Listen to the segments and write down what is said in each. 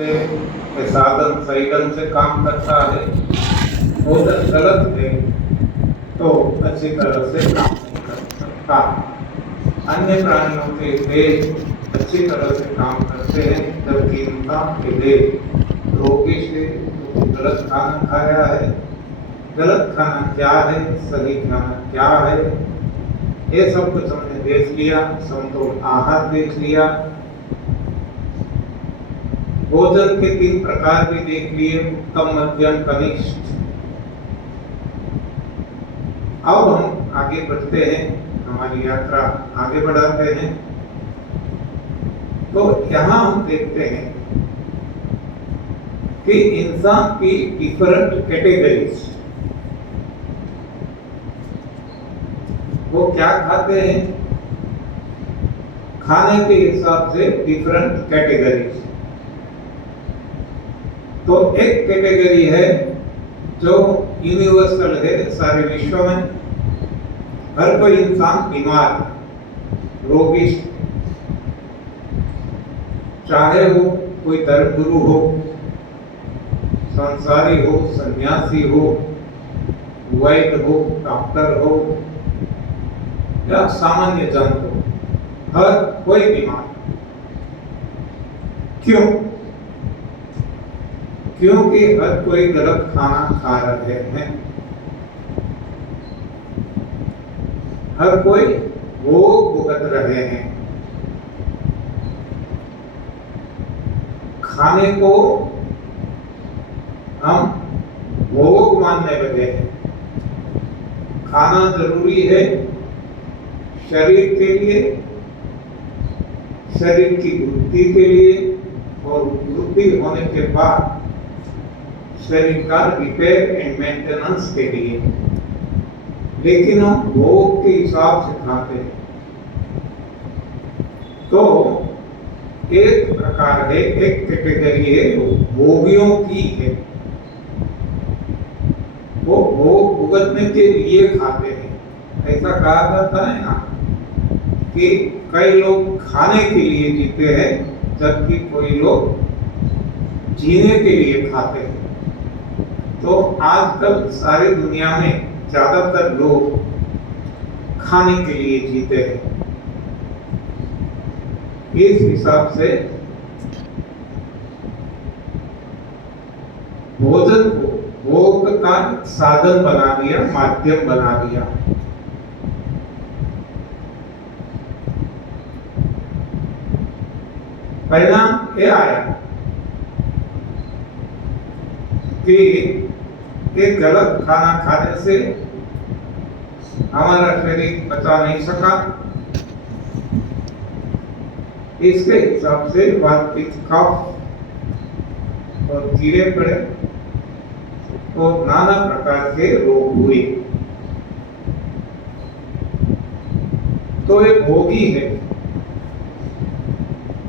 से साधन सही ढंग से काम करता है, भोजन गलत है तो अच्छी तरह से काम नहीं कर सकता। अन्य प्राणियों के देह अच्छी तरह से काम करते हैं, जबकि इंसान के देह रोगी से गलत खाना खाया है। गलत खाना क्या है, सही खाना क्या है, ये सब कुछ हमने देख लिया। समतोल आहार देख लिया, भोजन के 3 प्रकार भी देख लिए, उत्तम, मध्यम, कनिष्ठ। अब हम आगे बढ़ते हैं, हमारी यात्रा आगे बढ़ाते हैं। तो यहाँ हम देखते हैं कि इंसान की डिफरेंट कैटेगरीज, वो क्या खाते हैं, खाने के हिसाब से डिफरेंट कैटेगरीज। तो एक कैटेगरी है जो यूनिवर्सल है, सारे विश्व में हर कोई इंसान बीमार है, रोगी, चाहे वो कोई धर्मगुरु हो, संसारी हो, सन्यासी हो, वैद्य हो, डॉक्टर हो या सामान्य जन हो, हर कोई बीमार। क्यों? क्योंकि हर कोई गलत खाना खा रहे हैं, हर कोई भोग भुगत रहे हैं। खाने को हम भोग मानने लगे हैं। खाना जरूरी है शरीर के लिए, शरीर की वृद्धि के लिए, और वृद्धि होने के बाद शरीर का रिपेयर एंड मेंटेनेंस के लिए। लेकिन हम भोग के हिसाब से खाते हैं। तो एक प्रकार है, एक कैटेगरी है वो भोगियों की है, वो भोग भुगतने के लिए खाते हैं। ऐसा कहा जाता है ना कि कई लोग खाने के लिए जीते हैं, जबकि कोई लोग जीने के लिए खाते हैं। तो आजकल सारी दुनिया में ज्यादातर लोग खाने के लिए जीते हैं। इस हिसाब से भोजन को भोग का साधन बना दिया, माध्यम बना दिया। परिणाम ये आया कि एक गलत खाना खाने से हमारा शरीर बचा नहीं सका। इसके हिसाब से वात, पित्त, कफ और कीड़े पड़े और नाना प्रकार के रोग हुए। तो ये भोगी है,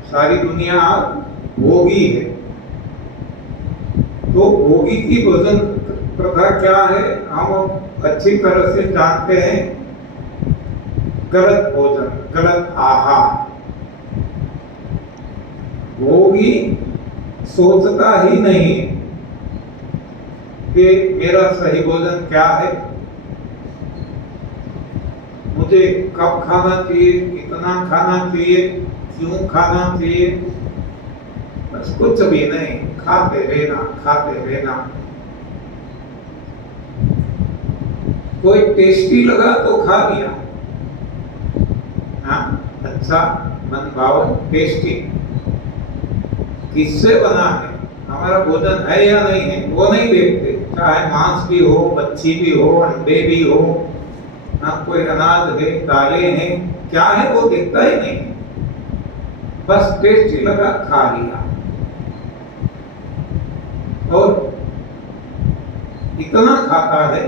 सारी दुनिया भोगी है। तो भोगी की भोजन प्रथा क्या है, हम अच्छी तरह से जानते हैं। गलत भोजन, गलत आहार। भोगी सोचता ही नहीं कि मेरा सही भोजन क्या है, मुझे कब खाना चाहिए, कितना खाना चाहिए, क्यों खाना चाहिए। बस कुछ भी नहीं, खाते रहना, खाते रहना। कोई टेस्टी लगा तो खा लिया, हाँ, अच्छा मन भावन टेस्टी। किससे बना है, हमारा भोजन है या नहीं है, वो नहीं देखते। चाहे मांस भी हो, मच्छी भी हो, अंडे भी हो, ना कोई अनाज है, दालें हैं, क्या है वो देखता ही नहीं। बस टेस्टी लगा, खा लिया। और इतना खाता है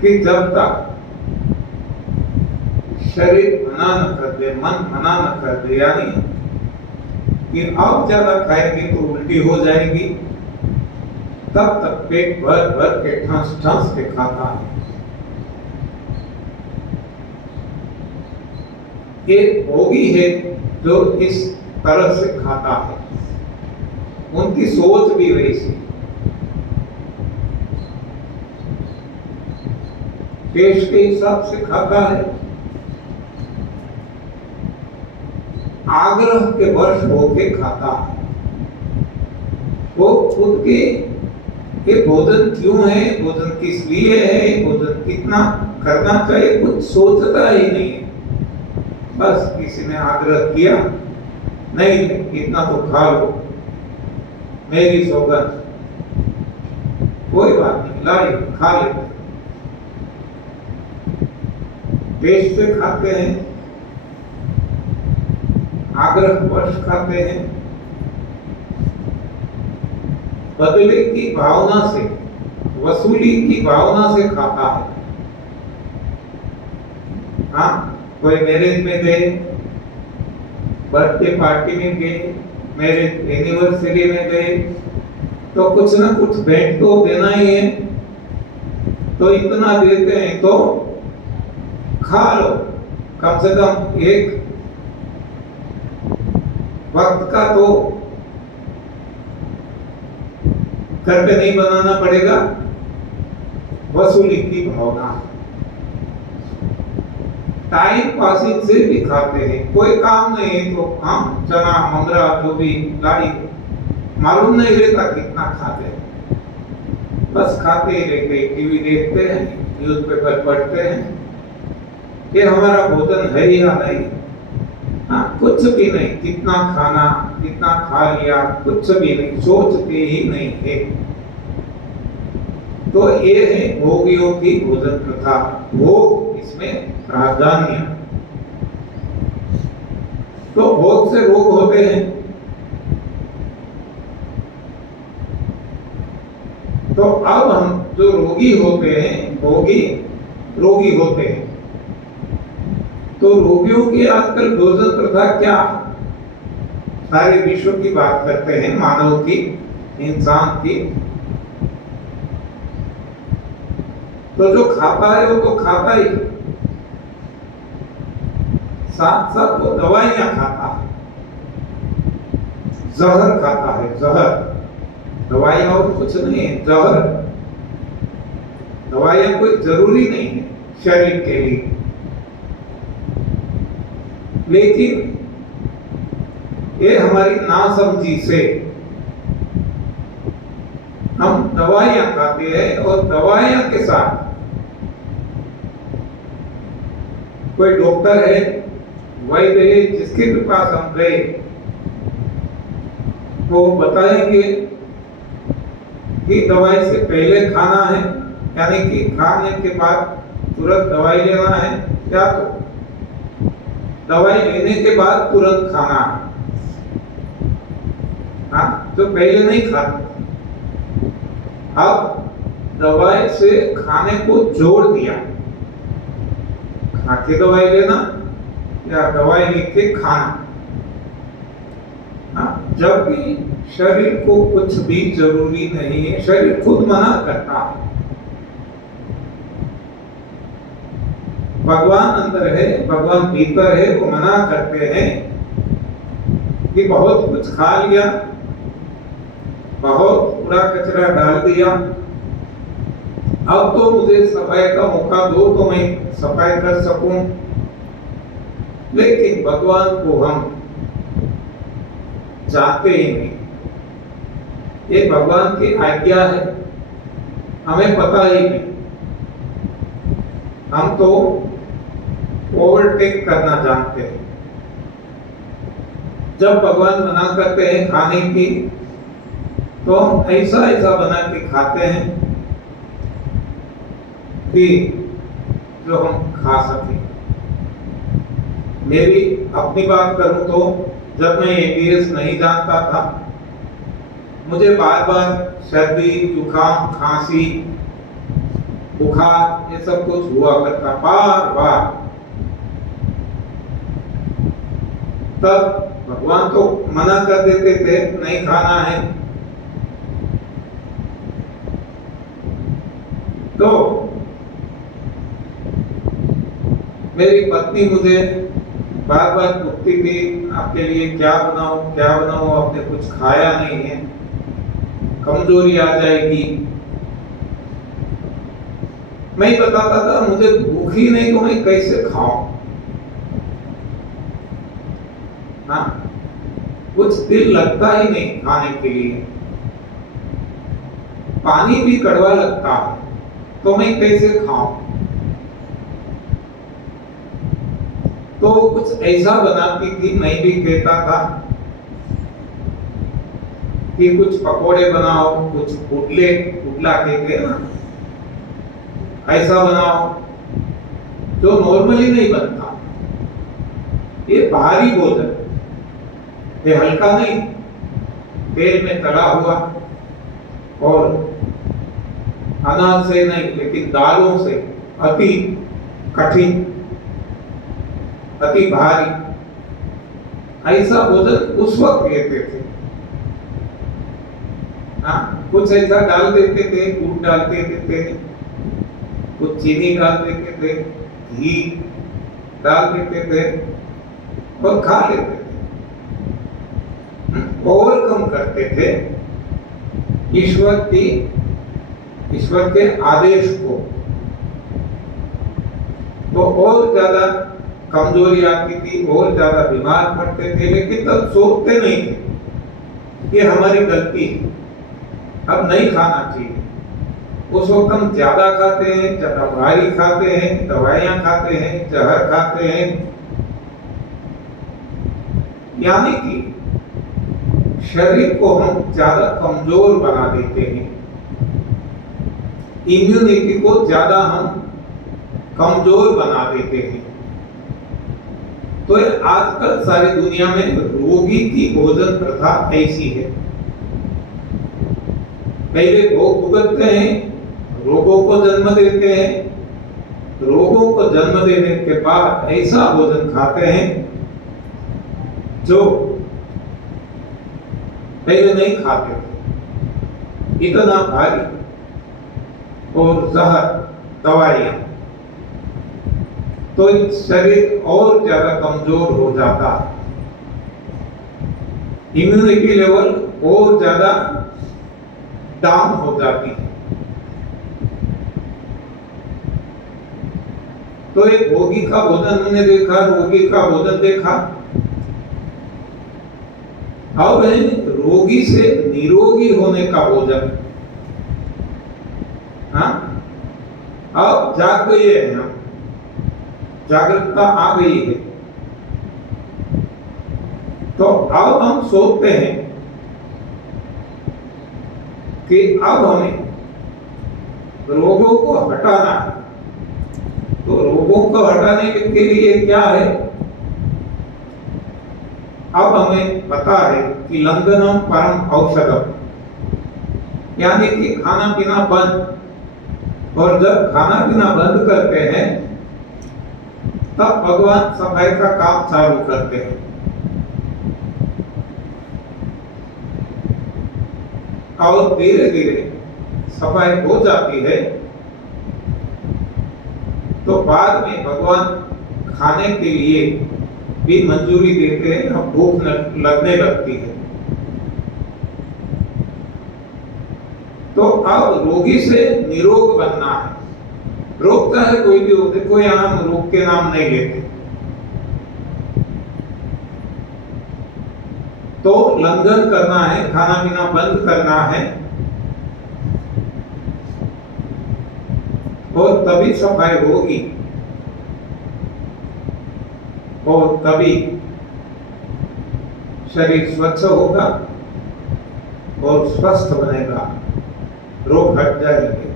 कि जब तक शरीर मना न कर दे, मन मना न कर दे, यानी कि अब ज्यादा खाएंगे तो उल्टी हो जाएगी, तब तक पेट भर भर के ठंस ठंस के खाता है। ये भोगी है जो इस तरह से खाता है, उनकी सोच भी वैसी, टेस्ट के हिसाब से खाता है, आग्रह के वश होके खाता है। वो खुद के ये भोजन क्यों है, भोजन किस लिए है, भोजन कितना करना चाहिए, कुछ सोचता ही नहीं है। बस किसी ने आग्रह किया, नहीं इतना तो खा लो, मेरी सौगंध, कोई बात नहीं, लाई खा लेते। पेट से खाते हैं, आग्रह वश खाते हैं, बदले की भावना से, वसूली की भावना से खाता है। हाँ, कोई मैरिज में गए, बर्थडे पार्टी में गए, मैरिज एनिवर्सरी में गए, तो कुछ ना कुछ भेंट तो देना ही है, तो इतना देते हैं तो खा लो, कम से कम एक वक्त का तो घर पे नहीं बनाना पड़ेगा, वसूली की भावना। टाइम पासिंग से भी खाते हैं, कोई काम नहीं है तो हम चना ममरा जो भी लाई, मालूम नहीं रहता कितना खाते हैं, बस खाते ही रहते हैं, टीवी देखते हैं, न्यूज़पेपर पढ़ते हैं, ये हमारा भोजन है या नहीं। हाँ, कुछ भी नहीं, कितना खाना, कितना खा लिया, कुछ भी नहीं, सोचते ही नहीं है। तो ये है भोगियों की भोजन प्रथा, भोग इसमें प्राधान्य। तो भोग से रोग होते हैं, तो अब हम जो रोगी होते हैं, भोगी रोगी होते हैं, तो रोगियों की आजकल भोजन प्रथा क्या, सारे विश्व की बात करते हैं, मानव की, इंसान की। तो जो खाता है वो तो खाता ही, साथ साथ वो दवाइयां खाता है, जहर खाता है, जहर, दवाइयां और कुछ नहीं है, जहर। दवाइयां कोई जरूरी नहीं है शरीर के लिए, लेकिन ये हमारी नासमझी से हम दवाइयां खाते हैं, और दवाइयां के साथ कोई डॉक्टर है, वैद्य है, जिसके भी पास हम गए तो बताएंगे कि दवाई से पहले खाना है, यानी कि खाने के बाद तुरंत दवाई लेना है, या तो दवाई लेने के बाद तुरंत खाना है। हाँ, तो पहले नहीं खाते, अब दवाई से खाने को जोड़ दिया, खा के दवाई लेना या दवाई लेके खाना। हाँ, जबकि शरीर को कुछ भी जरूरी नहीं है, शरीर खुद मना करता है। भगवान अंदर है, भगवान भीतर है, वो मना करते हैं कि बहुत कुछ खा लिया, बहुत कूड़ा कचरा डाल दिया, अब तो मुझे सफाई का मौका दो तो मैं सफाई कर सकूं। लेकिन भगवान को हम जानते ही नहीं, ये भगवान की आज्ञा है, हमें पता ही नहीं, हम तो ओवरटेक करना जानते हैं। जब भगवान मना करते हैं खाने की, तो हम ऐसा ऐसा बना के खाते हैं कि जो हम खा सके। मेरी अपनी बात करूं तो जब मैं एबीएस नहीं जानता था, मुझे बार बार सर्दी, जुकाम, खांसी, बुखार, ये सब कुछ हुआ करता, बार बार। तब भगवान तो मना कर देते थे, नहीं खाना है, तो मेरी पत्नी मुझे बार बार पूछती थी आपके लिए क्या बनाऊं, आपने कुछ खाया नहीं है, कमजोरी आ जाएगी। मैं बताता था मुझे भूख ही नहीं तो मैं कैसे खाऊं। हाँ, कुछ दिल लगता ही नहीं खाने के लिए, पानी भी कड़वा लगता है तो मैं कैसे खाऊं। तो कुछ ऐसा बनाती थी, मैं भी कहता था कि कुछ पकोड़े बनाओ, कुछ पुडला कहते हैं ना, ऐसा बनाओ जो नॉर्मली नहीं बनता। ये भारी भोजन, ये हल्का नहीं, तेल में तला हुआ और अनाज से नहीं लेकिन दालों से अति कठिन, अति भारी, ऐसा भोजन उस वक्त लेते थे। हाँ, कुछ ऐसा डाल देते थे, दूध डाल देते थे, कुछ चीनी डाल देते थे, घी डाल देते थे और खा लेते थे। ओवरकम करते थे ईश्वर के आदेश को। तो और ज्यादा कमजोरी आती थी, और ज्यादा बीमार पड़ते थे, लेकिन तब सोचते नहीं थे ये हमारी गलती है, अब नहीं खाना चाहिए। उस वक्त हम ज्यादा खाते हैं, ज्यादा भारी खाते हैं, दवाइयां खाते हैं, जहर खाते हैं, यानी कि शरीर को हम ज्यादा कमजोर बना देते हैं, इम्यूनिटी को ज्यादा हम कमजोर बना देते हैं। तो आजकल सारी दुनिया में रोगी की भोजन प्रथा ऐसी है। पहले भोग भुगतते हैं, रोगों को जन्म देते हैं, रोगों को जन्म देने के बाद ऐसा भोजन खाते हैं जो पहले नहीं खाते थे, इतना भारी और जहर, दवाइयां, तो शरीर और ज्यादा कमजोर हो जाता है, इम्यूनिटी लेवल और ज्यादा डाउन हो जाती है। तो एक रोगी का भोजन हमने देखा, रोगी का भोजन देखा। अब है रोगी से निरोगी होने का भोजन। हाँ, अब जाग गए हैं हम, जागरूकता आ गई है। तो अब हम सोचते हैं कि अब हमें रोगों को हटाना है। तो रोगों को हटाने के लिए क्या है, अब हमें पता है कि लंघनम परम औषधम, यानी कि खाना पीना बंद। और जब खाना पीना बंद करते हैं तब भगवान सफाई का काम चालू करते हैं। और धीरे धीरे सफाई हो जाती है तो बाद में भगवान खाने के लिए भी मंजूरी देते हैं, अब भूख लगने लगती है। तो अब रोगी से निरोग बनना है। रोग चाहे कोई भी हो, देखो यहाँ हम रोग के नाम नहीं लेते। तो लंघन करना है, खाना पीना बंद करना है, और तभी सफाई होगी और तभी शरीर स्वच्छ होगा और स्वस्थ बनेगा, रोग हट जाएंगे।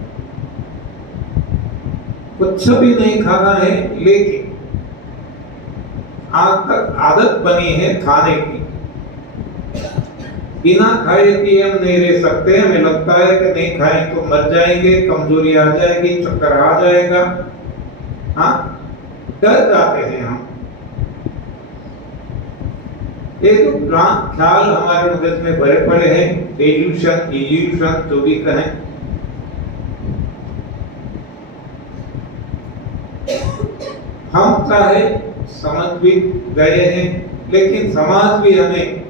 कुछ भी नहीं खाना है, लेकिन आज तक आदत बनी है खाने की। बिना खाए पिए हम नहीं रह सकते। हमें लगता है कि नहीं खाएं तो मर जाएंगे, कमजोरी आ जाएगी, चक्कर आ जाएगा। हाँ, डर जाते हैं हम। ये तो भ्रांत ख्याल हमारे मगज में भरे पड़े हैं, डेल्यूशन, इल्यूशन जो भी कहें। हम चाहे समझ भी गए हैं, लेकिन समाज भी हमें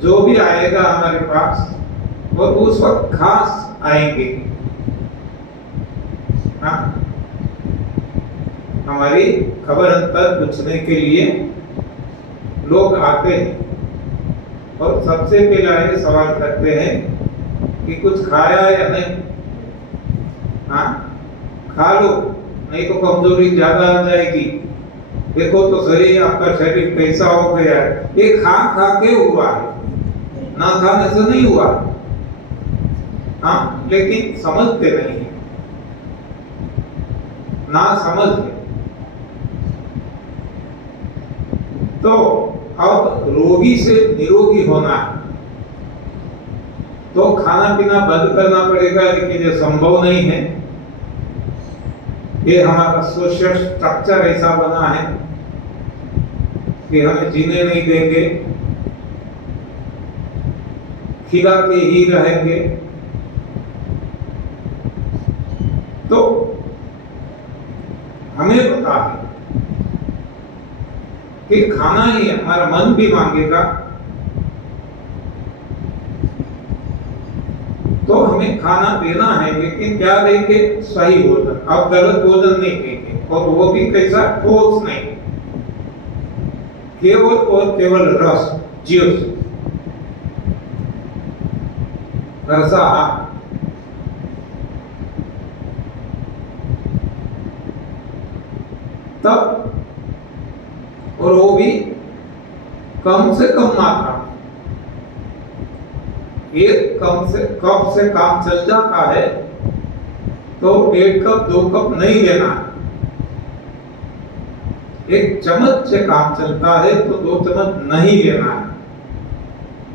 जो भी आएगा हमारे पास और उस वक्त खास आएंगे। हाँ, हमारी खबर अंतर पूछने के लिए लोग आते हैं और सबसे पहला ये सवाल करते हैं कि कुछ खाया या नहीं। हाँ, खा लो, नहीं तो कमजोरी ज्यादा आ जाएगी। देखो तो सही आपका शरीर कैसा हो गया है। ये खा खा के हुआ है, ना खाने से नहीं हुआ। हाँ, लेकिन समझते नहीं है, ना समझ है। तो अब रोगी से निरोगी होना है तो खाना पीना बंद करना पड़ेगा, लेकिन ये संभव नहीं है। ये हमारा सोशल स्ट्रक्चर ऐसा बना है कि हमें जीने नहीं देंगे, खिलाते ही रहेंगे। तो हमें पता है कि खाना ही हमारा मन भी मांगेगा, तो हमें खाना देना है, लेकिन क्या देंगे? सही भोजन। अब गलत भोजन नहीं देंगे, और वो भी कैसा? ठोस नहीं, केवल और केवल रस, जूस, रसाहार। तब और वो भी कम से कम मात्रा में। एक कप से काम चल जाता है तो 1.5 कप 2 कप नहीं लेना है। एक चम्मच से काम चलता है तो 2 चम्मच नहीं लेना है।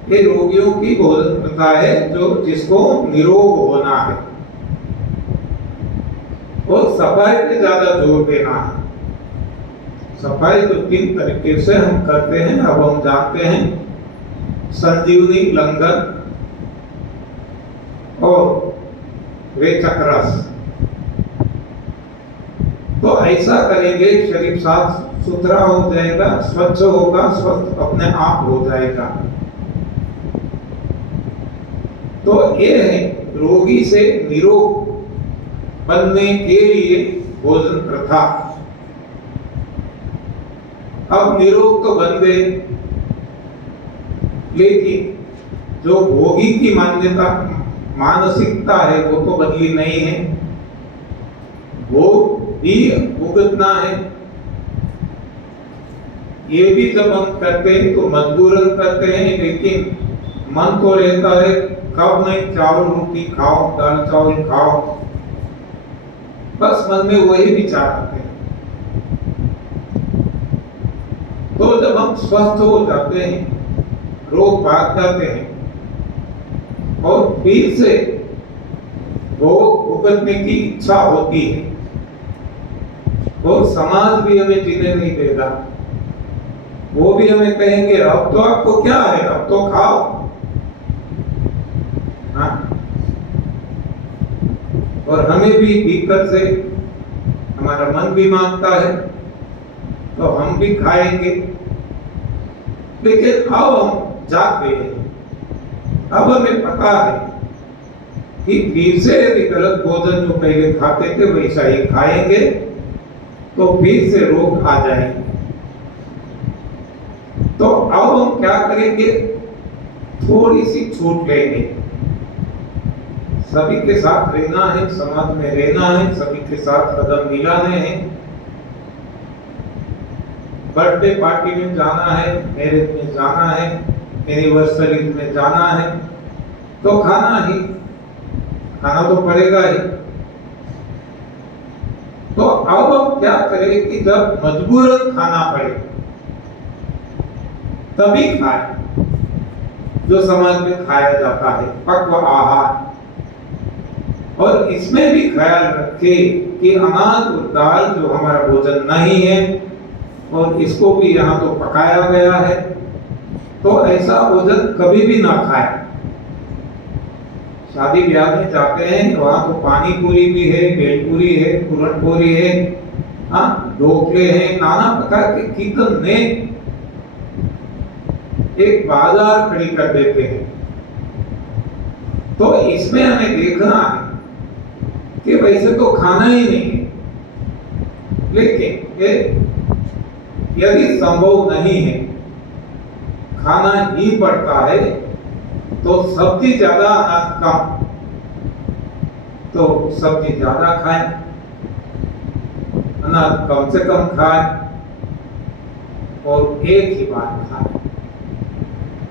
ये रोगियों की भोजन प्रथा है, जो जिसको निरोग होना है और सफाई पे ज्यादा जोर देना है। सफाई तो 3 तरीके से हम करते हैं, अब हम जानते हैं। संजीवनी लंगर और रेचक रस। तो ऐसा करेंगे, शरीर साफ सुथरा हो जाएगा, स्वच्छ होगा, स्वस्थ अपने आप हो जाएगा। तो ये है रोगी से निरोग बनने के लिए भोजन प्रथा। अब निरोग तो बन गए, लेकिन जो भोगी की मान्यता मानसिकता है वो तो बदली नहीं है। भोग भी भुगतना है। ये भी जब हम करते हैं तो मजबूरन करते हैं, लेकिन मन तो रहता है कब नहीं चावल रोटी खाओ, दाल चावल खाओ, बस मन में वही विचार आते हैं। तो जब हम स्वस्थ हो जाते हैं, रोग भाग जाते हैं और फिर से भोग भुगतने की इच्छा होती है, और समाज भी हमें जीने नहीं देगा। वो भी हमें कहेंगे अब तो आपको क्या है, अब तो खाओ। हाँ? और हमें भी भीतर से हमारा मन भी मांगता है तो हम भी खाएंगे, लेकिन अब हम जाग गए हैं। अब हमें पता है कि फिर से यदि गलत भोजन जो पहले खाते थे वैसा ही खाएंगे तो फिर से रोग आ जाएंगे। तो अब हम क्या करेंगे? थोड़ी सी छूट लेंगे। सभी के साथ रहना है, समाज में रहना है, सभी के साथ कदम मिलाने हैं। बर्थडे पार्टी में जाना है, मैरिज में जाना है, एनिवर्सरी में जाना है, तो खाना तो पड़ेगा ही। तो अब हम क्या करें कि जब मजबूरन खाना पड़े तभी खाएं, जो समाज में खाया जाता है, पक्व आहार। और इसमें भी ख्याल रखें कि अनाज और दाल जो हमारा भोजन नहीं है और इसको भी यहाँ तो पकाया गया है, तो ऐसा भोजन कभी भी ना खाएं। शादी ब्याह में जाते हैं वहां तो पानी पूरी भी है, भेलपूरी है, पूरन पूरी है, हाँ, ढोकले हैं, नाना प्रकार के कितने एक बाजार खड़ी कर देते हैं। तो इसमें हमें देखना है कि वैसे तो खाना ही नहीं है, लेकिन यदि संभव नहीं है, खाना ही पड़ता है, तो सब्जी ज्यादा अनाज कम, तो सब्जी ज्यादा खाएं, अनाज कम से कम खाएं और एक ही बार खाएं,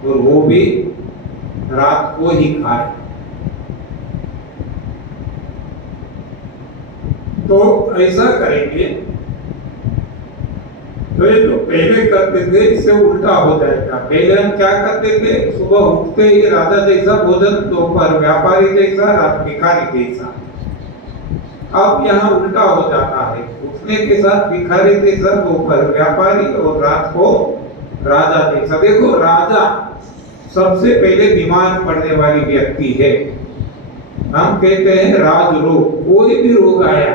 और वो भी रात को ही खाएं। तो ऐसा करेंगे तो ये जो पहले करते थे इससे उल्टा हो जाएगा। पहले हम क्या करते थे, सुबह उठते ही राजा जैसा भोजन, दोपहर व्यापारी जैसा, रात भिखारी जैसा। अब यहाँ उल्टा हो जाता है, उठने के साथ भिखारी जैसा, दोपहर व्यापारी और रात को राजा जैसा। देखो, राजा सबसे पहले बीमार पड़ने वाली व्यक्ति है। हम कहते हैं राज रोग, कोई भी रोग आया,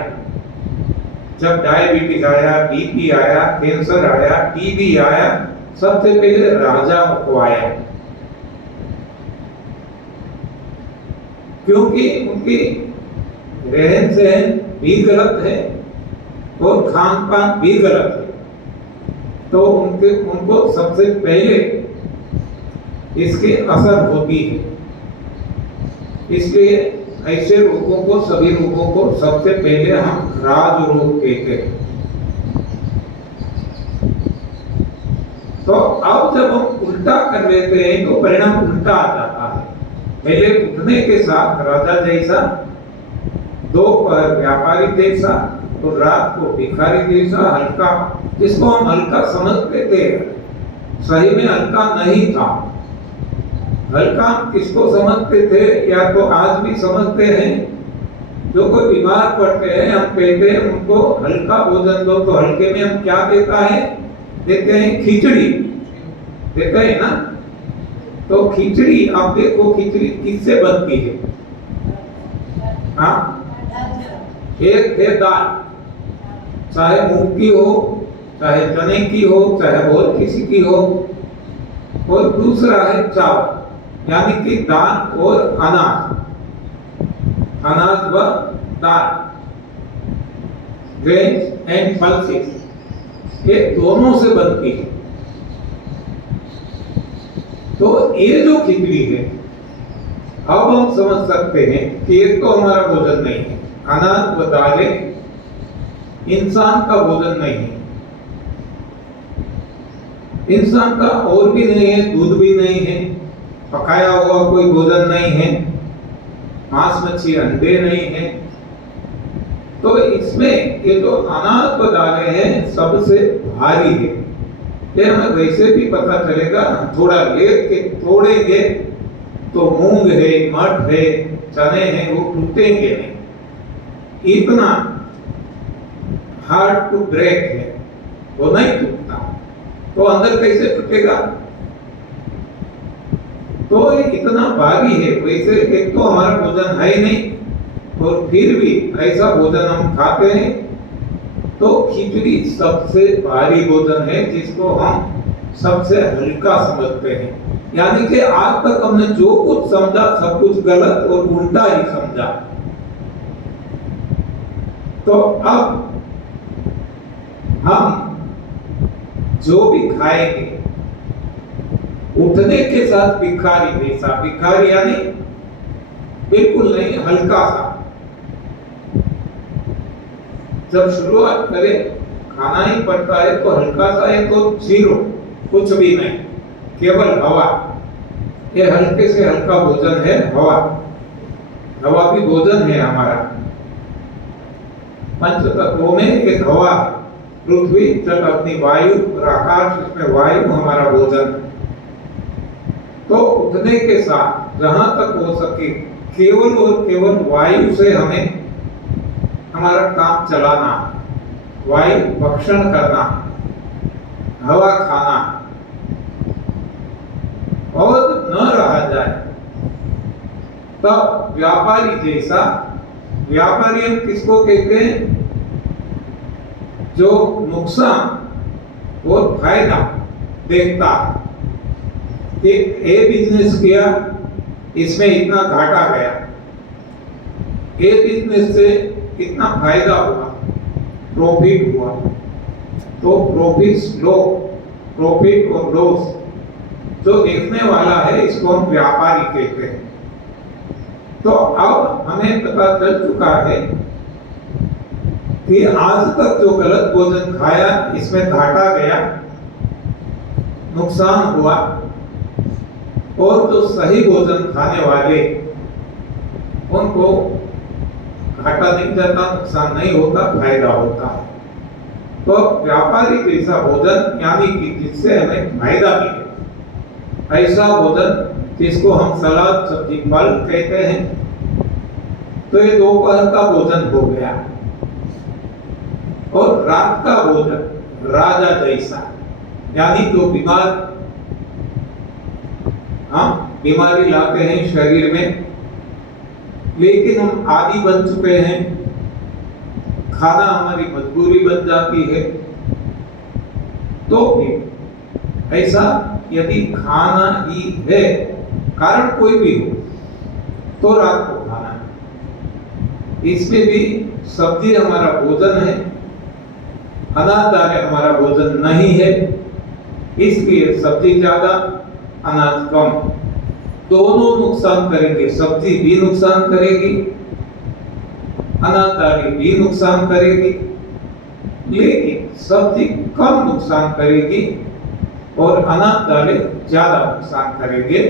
जब डायबिटीज आया, बीपी आया, कैंसर आया, टीबी आया, सबसे पहले राजा को आया, क्योंकि उनकी रहन सहन भी गलत है और खान पान भी गलत है। तो उनको सबसे पहले इसके असर होती है। इसलिए ऐसे रोगों को, सभी रोगों को सबसे पहले हम राज रोग कहते हैं। तो अब जब हम उल्टा कर लेते हैं तो परिणाम उल्टा आ जाता है। पहले उठने के साथ राजा जैसा, दोपहर व्यापारी जैसा, तो रात को भिखारी जैसा हल्का, जिसको हम हल्का समझते थे, सही में हल्का नहीं था। हल्का किसको समझते थे, या तो आज भी समझते हैं, जो कोई बीमार पड़ते हैं, हम कहते हैं उनको हल्का भोजन दो, तो हल्के में हम क्या देता है, देते हैं खिचड़ी, देते हैं ना। तो खिचड़ी, आप देखो खिचड़ी किससे बनती है? हाँ, एक है दाल, चाहे मूंग की हो, चाहे चने की हो, चाहे और किसी की हो, और दूसरा है चावल, यानी कि दाल और अनाज, अनाज व दाल, ग्रेन्स एंड पल्सेस, ये दोनों से बनती है। तो ये जो खिचड़ी है, अब हम समझ सकते हैं कि ये तो हमारा भोजन नहीं है। अनाज व दालें इंसान का भोजन नहीं है, इंसान का और भी नहीं है, दूध भी नहीं है, पकाया हुआ कोई भोजन नहीं है, मांस मच्छी अंडे नहीं है। तो इसमें ये जो अनाज व दालें हैं सबसे भारी है। ये हमें वैसे भी पता चलेगा, थोड़ा लेट के तोड़ेंगे तो मूंग है, मठ है, चने हैं, वो टूटेंगे नहीं, इतना हार्ड टू ब्रेक है, वो नहीं टूटता। तो अंदर कैसे टूटेगा? तो ये इतना भारी है। वैसे एक तो हमारा भोजन है ही नहीं, और फिर भी ऐसा भोजन हम खाते हैं। तो खिचड़ी सबसे भारी भोजन है, जिसको हम सबसे हल्का समझते हैं। यानी कि आज तक हमने जो कुछ समझा सब कुछ गलत और उल्टा ही समझा। तो अब हम जो भी खाएंगे, उठने के साथ भिखारी जैसा, भिखारी यानी बिल्कुल नहीं, हल्का सा। जब शुरुआत करें, खाना ही पड़ता है तो हल्का सा है, तो जीरो, कुछ भी नहीं, केवल हवा। ये हल्के से हल्का भोजन है, हवा। हवा भी भोजन है हमारा। पंच तत्वों में एक हवा, पृथ्वी, जल, अग्नि, वायु और आकाश, इसमें वायु हमारा भोजन। तो उठने के साथ जहां तक हो सके केवल और केवल वायु से हमें हमारा काम चलाना, वायु भक्षण करना, हवा खाना, और न रहा जाए तब व्यापारी जैसा। व्यापारी हम किसको कहते हैं? जो नुकसान और फायदा देखता है कि ए बिजनेस किया, इसमें इतना घाटा गया, ए बिजनेस से इतना फायदा हुआ, प्रॉफिट हुआ, तो प्रॉफिट और लॉस जो देखने वाला है इसको हम व्यापारी कहते हैं। तो अब हमें पता चल चुका है कि आज तक जो गलत भोजन खाया इसमें घाटा गया, नुकसान हुआ, और जो सही भोजन खाने वाले उनको घाटा नहीं जाता, नुकसान नहीं होता, फायदा होता है। तो व्यापारिक ऐसा भोजन यानी कि जिससे हमें फायदा मिले, ऐसा भोजन जिसको हम सलाद, सब्जी, फल कहते हैं, तो ये दोपहर का भोजन हो गया। और रात का भोजन राजा जैसा, यानी जो बीमारी लाते हैं शरीर में, लेकिन हम आदी बन चुके हैं, खाना हमारी मजबूरी बन जाती है, तो भी ऐसा यदि खाना ही है, कारण कोई भी हो, तो रात को खाना है। इसमें भी सब्जी हमारा भोजन है, अनाज दालें हमारा भोजन नहीं है, इसलिए सब्जी ज्यादा, अनाज कम, दोनों नुकसान करेंगे। सब्जी भी नुकसान करेगी, अनाज दालें भी नुकसान करेगी, लेकिन सब्जी कम नुकसान करेगी और अनाज दालें ज्यादा नुकसान करेंगे,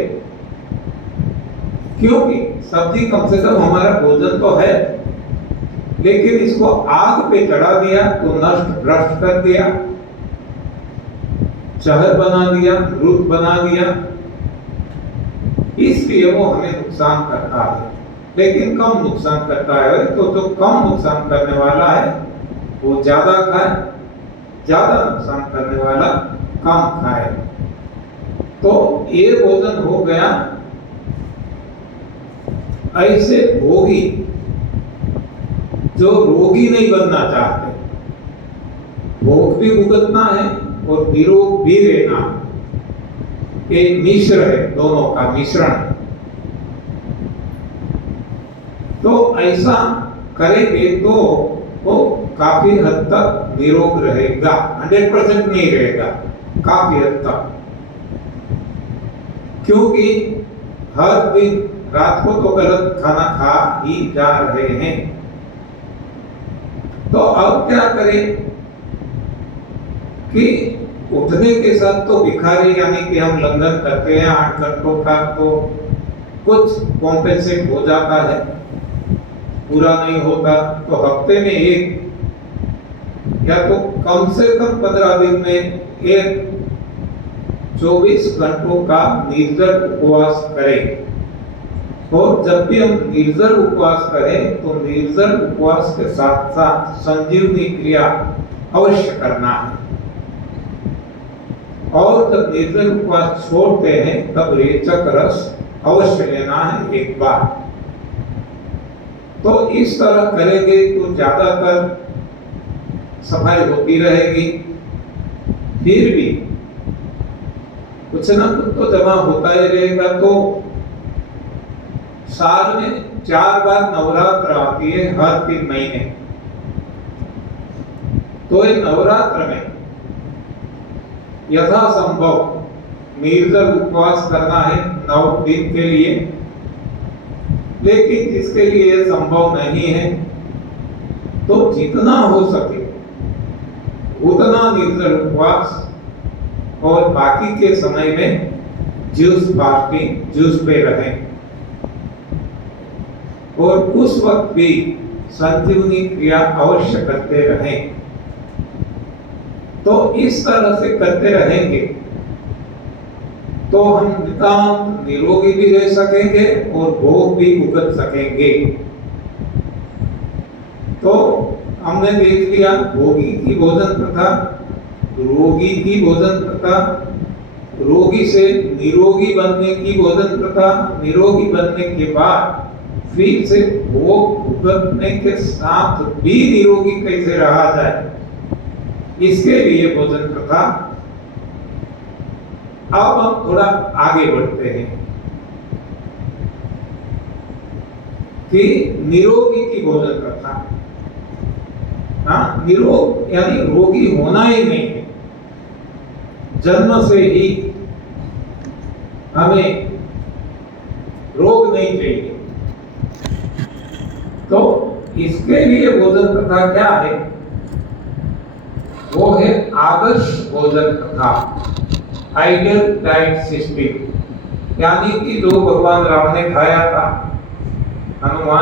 क्योंकि सब्जी कम से कम हमारा भोजन तो है, लेकिन इसको आग पे चढ़ा दिया तो नष्ट भ्रष्ट कर दिया, जहर बना दिया, मृत बना दिया, इसलिए वो हमें नुकसान करता है, लेकिन कम नुकसान करता है। तो जो कम नुकसान करने वाला है वो ज्यादा खाए, ज्यादा नुकसान करने वाला कम खाए। तो ये भोजन हो गया ऐसे भोगी जो रोगी नहीं बनना चाहते, भोग भी भुगतना है और निरोग भी रहना है, ये मिश्र है, दोनों का मिश्रण है। तो ऐसा करेंगे तो वो काफी हद तक निरोग रहेगा, 100% नहीं रहेगा, काफी हद तक, क्योंकि हर दिन रात को तो गलत खाना खा ही जा रहे हैं। तो अब क्या करें कि उठने के साथ तो भिखारी यानी कि हम लंघन करते हैं 8 घंटों का, तो कुछ कॉम्पेंसेट हो जाता है, पूरा नहीं होता तो हफ्ते में एक या तो कम से कम 15 दिन में एक 24 घंटों का निर्जल उपवास करें। और जब भी हम निर्जल उपवास करें तो निर्जल उपवास के साथ साथ संजीवनी क्रिया अवश्य करना है। और जब निर्जल उपवास छोड़ते हैं तब रेचक रस अवश्य लेना है एक बार। तो इस तरह करेंगे तो ज्यादातर सफाई होती रहेगी। फिर भी कुछ ना कुछ तो जमा होता ही रहेगा। तो साल में 4 बार नवरात्र आती है, हर 3 महीने। तो ये नवरात्र में यथासंभव निर्जल उपवास करना है 9 दिन के लिए। लेकिन जिसके लिए संभव नहीं है तो जितना हो सके उतना निर्जल उपवास, और बाकी के समय में जूस फास्टिंग, जूस पे रहें। और उस वक्त भी संजीवनी क्रिया अवश्य करते रहें। तो इस तरह से करते रहेंगे तो हम नितांत निरोगी भी रह सकेंगे और भोग भी भुगत सकेंगे। तो हमने देख लिया भोगी की भोजन प्रथा, रोगी की भोजन प्रथा, रोगी से निरोगी बनने की भोजन प्रथा, निरोगी बनने के बाद फिर से भोग भुगतने के साथ भी निरोगी कैसे रहा जाए इसके लिए भोजन प्रथा। अब हम थोड़ा आगे बढ़ते हैं कि निरोगी की भोजन प्रथा। हाँ, निरोग यानी रोगी होना ही नहीं है, जन्म से ही हमें रोग नहीं चाहिए। तो इसके लिए भोजन प्रथा क्या है? वो है आदर्श भोजन प्रथा, आइडियल डाइट सिस्टम। यानी कि जो भगवान राम ने खाया था, हनुमान